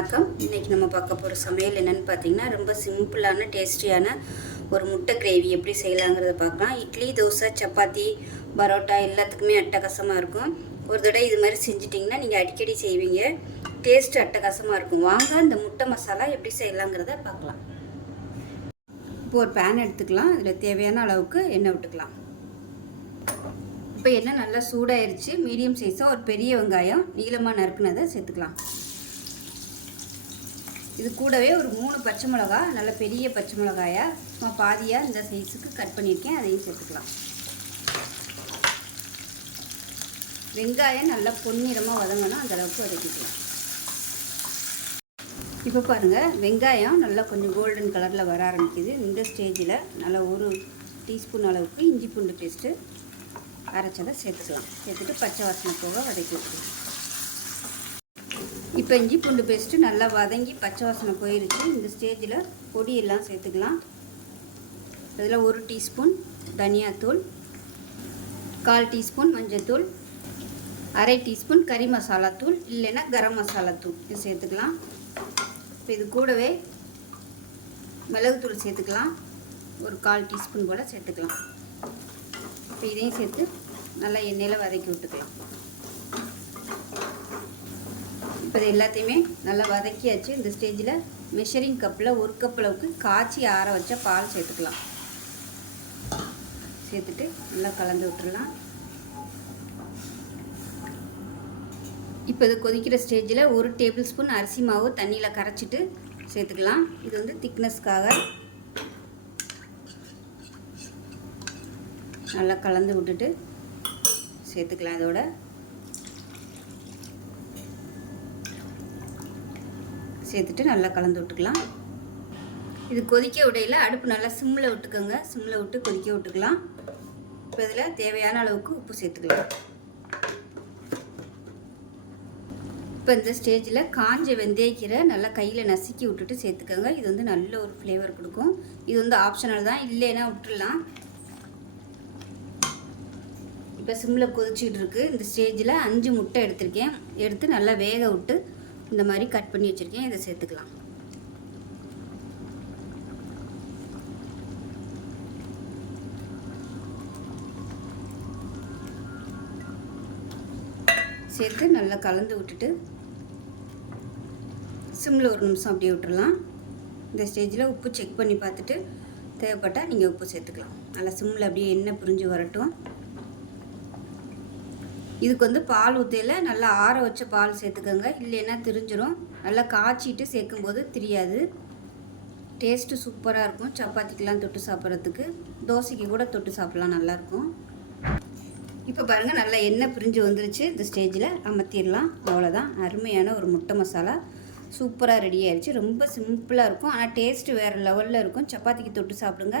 வணக்கம். இன்றைக்கி நம்ம பார்க்க போகிற சமையல் என்னன்னு பார்த்தீங்கன்னா ரொம்ப சிம்பிளான டேஸ்டியான ஒரு முட்டை கிரேவி. எப்படி செய்யலாங்கிறத பார்க்கலாம். இட்லி தோசை சப்பாத்தி பரோட்டா எல்லாத்துக்குமே அட்டகாசமாக இருக்கும். ஒரு தடவை இது மாதிரி செஞ்சிட்டிங்கன்னா நீங்கள் அடிக்கடி செய்வீங்க. டேஸ்ட் அட்டகாசமாக இருக்கும். வாங்க இந்த முட்டை மசாலா எப்படி செய்யலாங்கிறத பார்க்கலாம். இப்போ ஒரு பேன் எடுத்துக்கலாம். அதில் தேவையான அளவுக்கு எண்ணெய் விட்டுக்கலாம். இப்போ எண்ணெய் நல்லா சூடாயிருச்சு. மீடியம் சைஸாக ஒரு பெரிய வெங்காயம் நீளமாக நறுக்குனதை சேர்த்துக்கலாம். இது கூடவே ஒரு மூணு பச்சை மிளகா நல்ல பெரிய பச்சை மிளகாயை சும்மா பாதியாக இந்த சைஸுக்கு கட் பண்ணியிருக்கேன். அதையும் சேர்த்துக்கலாம். வெங்காயம் நல்லா பொன்னிறமாக வதங்கணும். அந்த அளவுக்கு வதக்கிக்கலாம். இப்போ பாருங்கள் வெங்காயம் நல்லா கொஞ்சம் கோல்டன் கலரில் வர ஆரம்பிக்குது. இந்த ஸ்டேஜில் நல்லா ஒரு டீஸ்பூன் அளவுக்கு இஞ்சி பூண்டு பேஸ்ட்டு அரைச்சதை சேர்த்துக்கலாம். சேர்த்துட்டு பச்சை வாசனை போக வதக்கி விட்டுக்கலாம். இப்போ இஞ்சி பூண்டு பேஸ்ட்டு நல்லா வதங்கி பச்சை வாசனை போயிருச்சு. இந்த ஸ்டேஜில் பொடியெல்லாம் சேர்த்துக்கலாம். அதில் ஒரு டீஸ்பூன் தனியாத்தூள் கால் டீஸ்பூன் மஞ்சள்தூள் அரை டீஸ்பூன் கறி மசாலா தூள் இல்லைன்னா கரம் மசாலா தூள் இது சேர்த்துக்கலாம். இப்போ இது கூடவே மிளகுத்தூள் சேர்த்துக்கலாம். ஒரு கால் டீஸ்பூன் போல் சேர்த்துக்கலாம். இப்போ இதையும் சேர்த்து நல்லா எண்ணெயில் வதக்கி விட்டுக்கலாம். இப்போ இது எல்லாத்தையுமே நல்லா வதக்கியாச்சு. இந்த ஸ்டேஜில் மெஷரிங் கப்பில் ஒரு கப் அளவுக்கு காய்ச்சி ஆற வச்ச பால் சேர்த்துக்கலாம். சேர்த்துட்டு நல்லா கலந்து விட்டுடலாம் இப்போ இது கொதிக்கிற ஸ்டேஜில் ஒரு டேபிள் ஸ்பூன் அரிசி மாவு தண்ணியில் கரைச்சிட்டு சேர்த்துக்கலாம். இது வந்து திக்னஸ்க்காக நல்லா கலந்து விட்டுட்டு சேர்த்துக்கலாம் இதோட. சேர்த்துட்டு நல்லா கலந்து விட்டுக்கலாம். இது கொதிக்க விடையில் அடுப்பு நல்லா சிம்மில் விட்டுக்கோங்க. சிம்மில் விட்டு கொதிக்க விட்டுக்கலாம். இப்போ இதில் தேவையான அளவுக்கு உப்பு சேர்த்துக்கலாம். இப்போ இந்த ஸ்டேஜில் காஞ்ச வெந்தயக்கீரை நல்லா கையில் நசுக்கி விட்டுட்டு சேர்த்துக்கோங்க. இது வந்து நல்ல ஒரு ஃப்ளேவர் கொடுக்கும். இது வந்து ஆப்ஷனல் தான். இல்லைன்னா விட்டுடலாம். இப்போ சிம்மில் கொதிச்சிக்கிட்டு இருக்கு. இந்த ஸ்டேஜில் அஞ்சு முட்டை எடுத்திருக்கேன். எடுத்து நல்லா வேக விட்டு இந்த மாதிரி கட் பண்ணி வச்சுருக்கேன். இதை சேர்த்துக்கலாம். சேர்த்து நல்லா கலந்து விட்டுட்டு சிம்மில் ஒரு நிமிஷம் அப்படியே விட்டுடலாம் இந்த ஸ்டேஜில் உப்பு செக் பண்ணி பார்த்துட்டு தேவைப்பட்டால் நீங்கள் உப்பு சேர்த்துக்கலாம். நல்லா சிம்மில் அப்படியே எண்ணெய் புரிஞ்சு வரட்டும். இதுக்கு வந்து பால் ஊற்றையில் நல்லா ஆற வச்ச பால் சேர்த்துக்கோங்க. இல்லைன்னா திரிஞ்சிரும். நல்லா காய்ச்சிட்டு சேர்க்கும்போது தெரியாது. டேஸ்ட்டு சூப்பராக இருக்கும். சப்பாத்திக்கெலாம் தொட்டு சாப்பிட்றதுக்கு. தோசைக்கு கூட தொட்டு சாப்பிட்லாம் நல்லாயிருக்கும். இப்போ பாருங்கள் நல்லா எண்ணெய் பிரிஞ்சு வந்துருச்சு. இந்த ஸ்டேஜில் அமர்த்திடலாம். அவ்வளோதான் அருமையான ஒரு முட்டை மசாலா. சூப்பராக ரெடி ஆயிடுச்சு ரொம்ப சிம்பிளாக இருக்கும். ஆனால் டேஸ்ட்டு வேறு லெவலில் இருக்கும். சப்பாத்திக்கு தொட்டு சாப்பிடுங்க.